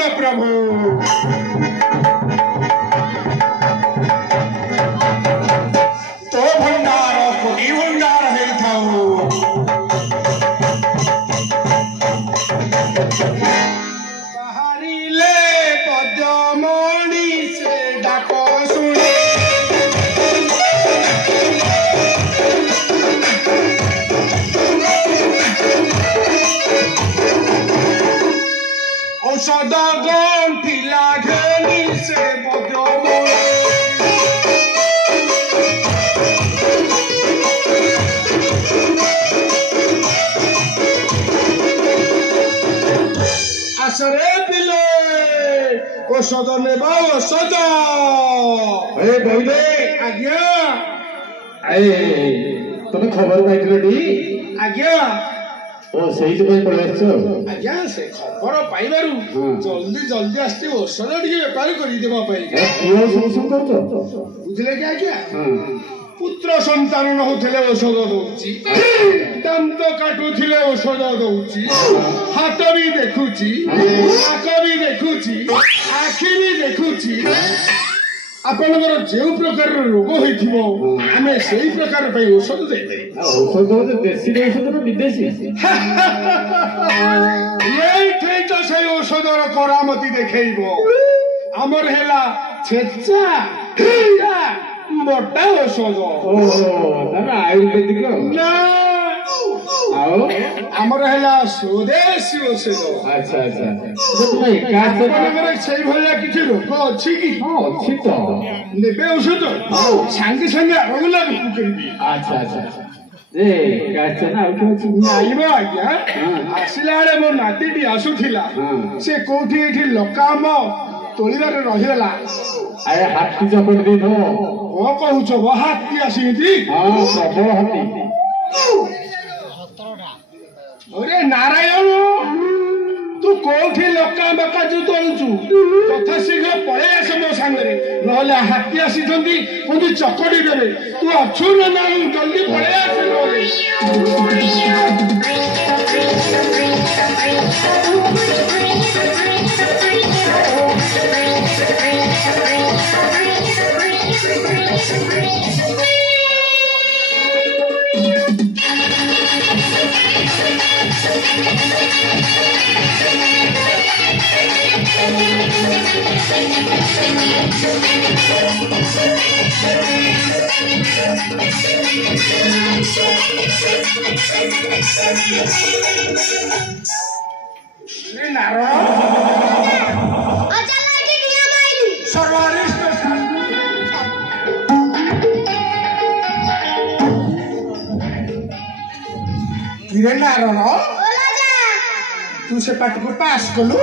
କହୁନ ପ୍ରଭୁ। ତୋ ଭଣ୍ଡାର କୋଟି ଭଣ୍ଡାର ହେଇଥାଉ। ବାହାରିଲେ ପଦ୍ମମଣି ସେ ଡାକ ଶୁଣି ଔଷଧ ଗଣ୍ଠିଲା ଘେନି ସେ ପଦ୍ମମଣି ଆସରେ ପିଲେ ଔଷଧ ନେବ ଔଷଧ। କହିଲେ ଆଜ୍ଞା ତମେ ଖବର ପାଇଥିଲଟି? ଆଜ୍ଞା ଓ ସେଇଥିପାଇଁ ପଳେଇ ଆସିଛ? ଆଜ୍ଞା ସେ ଖବର ପାଇବାରୁ ଜଲ୍ଦି ଜଲ୍ଦି ଆସିଛି ଔଷଧ ଟିକେ ବେପାର କରିଦେବା ପାଇଁ। ବୁଝିଲେ କି ଆଜ୍ଞା? ପୁତ୍ର ସନ୍ତାନ ନ ହଉଥିଲେ ଔଷଧ ଦଉଛି, ଦାନ୍ତ କାଟୁଥିଲେ ଔଷଧ ଦଉଛି, ହାତ ବି ଦେଖୁଛି, ନାକ ବି ଦେଖୁଛି, ଆଖି ବି ଦେଖୁଛି। ଆପଣଙ୍କର ଯେଉଁ ପ୍ରକାରର ରୋଗ ହୋଇଥିବ ଆମେ ସେଇ ପ୍ରକାର ପାଇଁ ଔଷଧ ଦେଇପାରିବା। ଔଷଧ ଦେଶୀ ଔଷଧ ନା ବିଦେଶୀ? ଏଇଠି ତ ସେଇ ଔଷଧର କରାମତି ଦେଖେଇବ। ଆମର ହେଲା ଛେଚା ମୋଟା ଔଷଧ। ଆୟୁର୍ବେଦିକ ନା ଆଉ ଆମର ହେଲା ସ୍ୱଦେଶୀ ଔଷଧ। ଆଚ୍ଛା ଆଚ୍ଛା ଆପଣଙ୍କର ସେଇଭଳିଆ କିଛି ରୋଗ ଅଛି କି? ଅଛି ତ। ନେବେ ଔଷଧ ସାଙ୍ଗେ ସାଙ୍ଗେ ଆରୋଗ୍ୟ ଲାଭ କରିବି। ଆଚ୍ଛା ଆଚ୍ଛା ନାଇବ ଆଜ୍ଞା ଆସିଲା ବେଳେ ମୋ ନାତିଟି ଆସୁଥିଲା ସେ କୋଉଠି ଏଇଠି ଲକାମ ତୋଳିବାରେ ରହିଗଲା। ଆରେ ହାତୀ ଚପଟ ଦେଇଥିବ। କଣ କହୁଛ ହାତୀ ଆସିକି? ପ୍ରବଳ ହାତୀ। ଅରେ ନାରାୟଣ ତୁ କୋଉଠି ଲକା ବକା ଯୋଉ ତୋଳୁଛୁ ତଥା ଶୀଘ୍ର ପଳେଇ ଆସ ମୋ ସାଙ୍ଗରେ ନହେଲେ ହାତୀ ଆସିଛନ୍ତି ପୁଣି ଚକଟି ଦେବେ। ତୁ ଅଛୁ ନା ନାହିଁ ଜଲ୍ଦି ପଳେଇ ଆସ ନହେଲେ। किरे नारायण तू से पाठ को पास कलु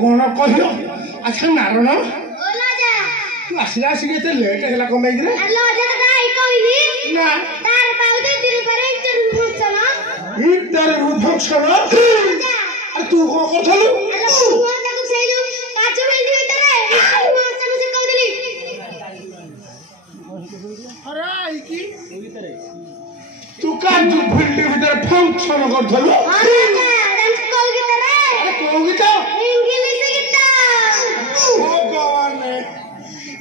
कौन कह। अच्छा नारायण तू आसला आसिक एते लेट है कम इंटरव्यू फंक्शन तू कौन कर तू का फील्ड भीतर फंक्शन करथलो?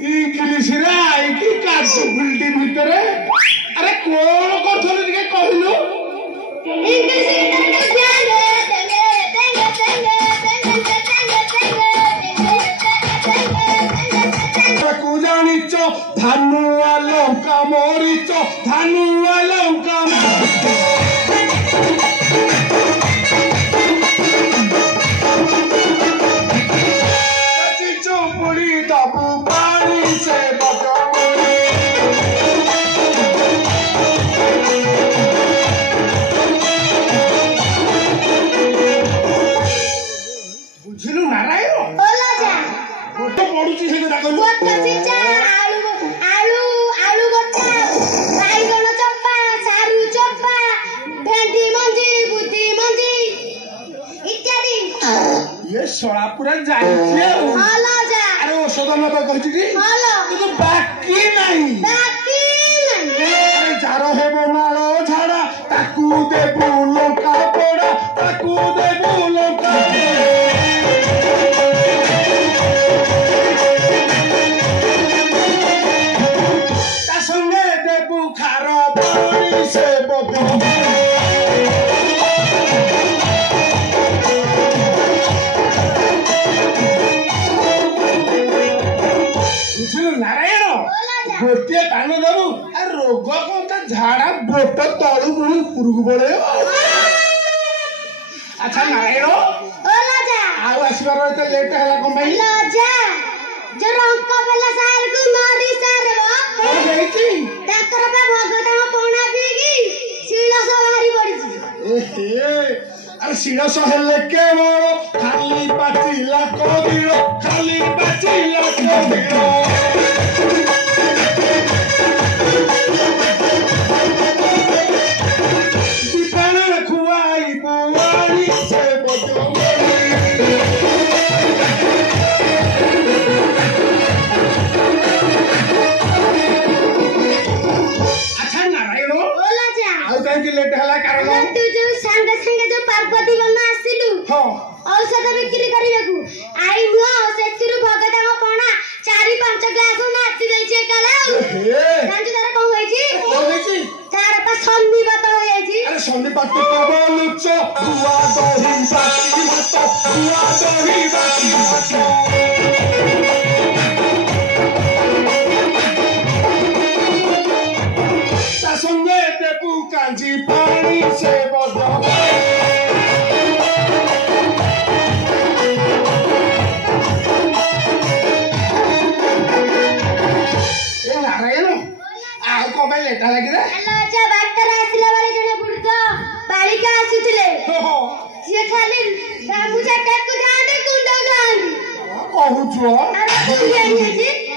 इंग्लिश रे आई की का फील्ड भीतर अरे कौन करथलो ଟିକେ କହିଲୁ? को जानिच धानुआ लंका मरिच धानुआ लंका चौपड़ी दबू पानी से बुझिलु नारायण गोटे पड़ुची से कथा कहलु ये सोड़ा पूरा जानिए अरे औषध नबा कहछि कि तो बाकी नहीं अरे जार हेबो नालो झाड़ा ତାକୁ ଦେବୁ ଲଙ୍କା ପୋଡ଼ା ତାକୁ ଦେବୁ ଲଙ୍କା ତା ସଙ୍ଗେ ଦେବୁ ଖାର ପାଣି ସେ ବଦ ନାରାୟଣ ଗୋଟିଏ ପାନ ଦବୁ ଆଉ ରୋଗ କଣ ତା ଝାଡା ବୋଟ ତଳୁ ପୁଣି ଉପରକୁ ପଳେଇବ। ଆଚ୍ଛା ନାରାୟଣ ଆଉ ଆସିବାର ଏତେ ଲେଟ୍ ହେଲା କଣ ପାଇଁ? जो रंक बेला सार को मारी सारब କଣ ହେଇଛି? ତାଙ୍କର ବା ଭଗତଙ୍କ ପଣା ପିଇକି ଶିଳସ ବାହାରି ପଡିଛି। ଏହେ ଆରେ ଶିଳସ ହେଲେ କେବଳ ଖାଲି ପାଚିଲା କଦିଳ ଖାଲି ପାଚିଲା କଦିଳ ଦୀପାନରେ ଖୁଆଇବୁ ଆଣି ସେ ବଦଳି ଆଚ୍ଛା ନାରାୟଣ ଆଉ କାହିଁକି ଲେଟ୍ ହେଲା କାରଣ ତୁ ଯୋଉ ସାଙ୍ଗେ ସାଙ୍ଗେ ଯୋଉ ପାର୍ବତୀ ବନ ଆସିଲୁ ହଁ ଔଷଧ ବିକ୍ରି କରିବାକୁ ଆଇ ନୁହଁ ସେଥିରୁ ଭଗତଙ୍କ ପଣା 4-5 ଗ୍ଲାସ ନାଚି ଦେଇଛି ଏକାଳେ ଆଉ ଜାଣିଛୁ ତାର କଣ ହେଇଛି? ତାର ପା ସନ୍ଧିବାତ ହେଇଯାଇଛି। ଆରେ ସନ୍ଧିପାତ କବଲୁଚ ଗୁଆ ଦହି ବାଟି ଭାତ ଗୁଆ ଦହି ବାଟି ଭାତ ତା ସଙ୍ଗେ ଦେବୁ କାଞ୍ଜି ପାଣି ସେ ବଦ ନାରାୟଣ ଆଉ କଣ ପାଇଁ ଲେଟା ଲାଗିଲା? ବାଟରେ ଆସିଲା ବେଳେ ଜଣେ ବୃଦ୍ଧ ବାଳିକା ଆସୁଥିଲେ ସିଏ ଖାଲି ଗାମୁଛା ଟେକୁ ଯାଆନ୍ତି କୁଣ୍ଡ ଯାଆନ୍ତି କହୁଛୁ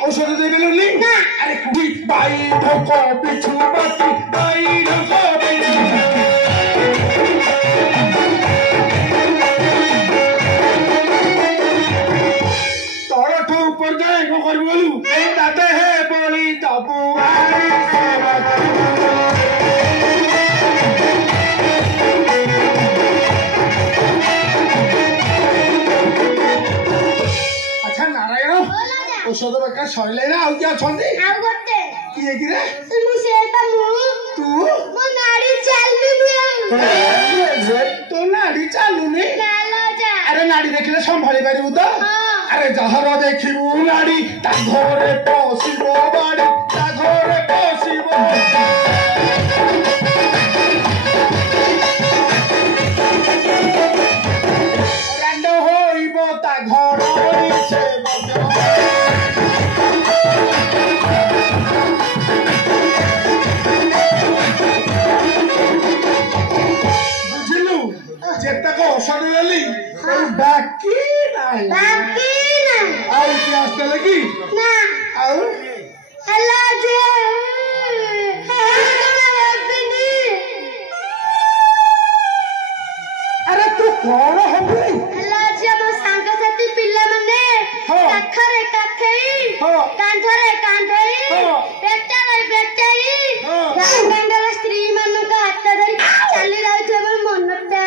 ଔଷଧ ଦେଇଦେଲୁନି? ନା। ଆରେ କୁଡ଼ି ବାଇ ଢୋକ ପିଛୁ ବାଟି ବାଇ ଢୋକ ପିଛୁ ତଳଠୁ ଉପର ଯାଏ କଣ କରିବୁ ବୋଲୁ ତାତେ ହେ ବଳି ଦବୁ ଆଚ୍ଛା ନାରାୟଣ ଔଷଧ ବେକାର ସରିଲେ ନା ଆଉ କିଏ ଅଛନ୍ତି? ଆଉ ଗୋଟେ କିଏ କିରେ? ମୁଁ ସେଟା ମୁଁ ତୁ ମୋ ନାଡି ଚାଲୁନି ଆଉ ତୋ ନାଡି ଚାଲୁନି? ନାଲଜା ଆରେ ନାଡି ଦେଖିଲେ ସମ୍ଭାଳି ପାରିବୁ ତ? ଆରେ ଯାହାର ଦେଖିବୁ ନାଡି ତା ଘରେ ପଶିବ ବାଡି ତା ଘରେ ପଶିବ କାଣ୍ଡ ହୋଇବ ତା ଘର ସେ ବୁଝିଲୁ ଯେତେକ ଔଷଧ ଦେଲି ବାକି ନାହିଁ ବାକି ନା ଆଉ କିଏ ଆସିଥିଲେ କି? ନା ଆଉ ହେଲା ଯେ ଆରେ ତୁ କଣ ହବୁ? ହେଲା ଯେ ମୋ ସାଙ୍ଗସାଥି ପିଲାମାନେ ହଁ। କାଖରେ କାଖେଇ ହଁ। କାନ୍ଧରେ କାନ୍ଧେଇ ହଁ। ପେଟରେ ପେଟେଇ ହଁ। ଗାଁ ଦାଣ୍ଡରେ ସ୍ତ୍ରୀ ମାନଙ୍କ ହାତ ଧରି ଚାଲି ଯାଉଥିବା ମୋ ମନଟା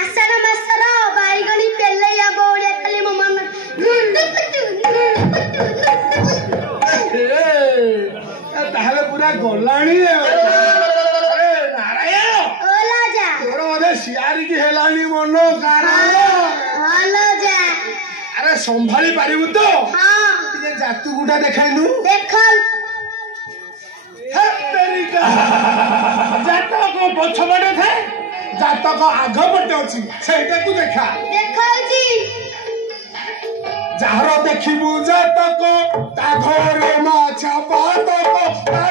ଆଷାଢ ମାସର ବାଇଗଣୀ ପେଲେଇଆ ବଉଳିଆ ଖାଲି ମୋ ମନ ତାହେଲେ ପୁରା ଗଲାଣି ନାରାୟଣ ଓଲା ଯା ତୋର ବୋଧେ ସିଆରିକି ହେଲାଣି ମନ କାରଣ ଭଲ ଯା ଆରେ ସମ୍ଭାଳି ପାରିବୁ ତ? ହଁ ଟିକେ ଜାତୁଗୁଟା ଦେଖାଇଲୁ ଦେଖ ଜାତକ ପଛପଟେ ଥାଏ ଜାତକ ଆଗ ପଟେ ଅଛି ସେଇଟାକୁ ଦେଖା ଦେଖାଉଛି ଯାହାର ଦେଖିବୁ ଜାତକ ତା ଘରେ ମାଛ ପାତକ ତା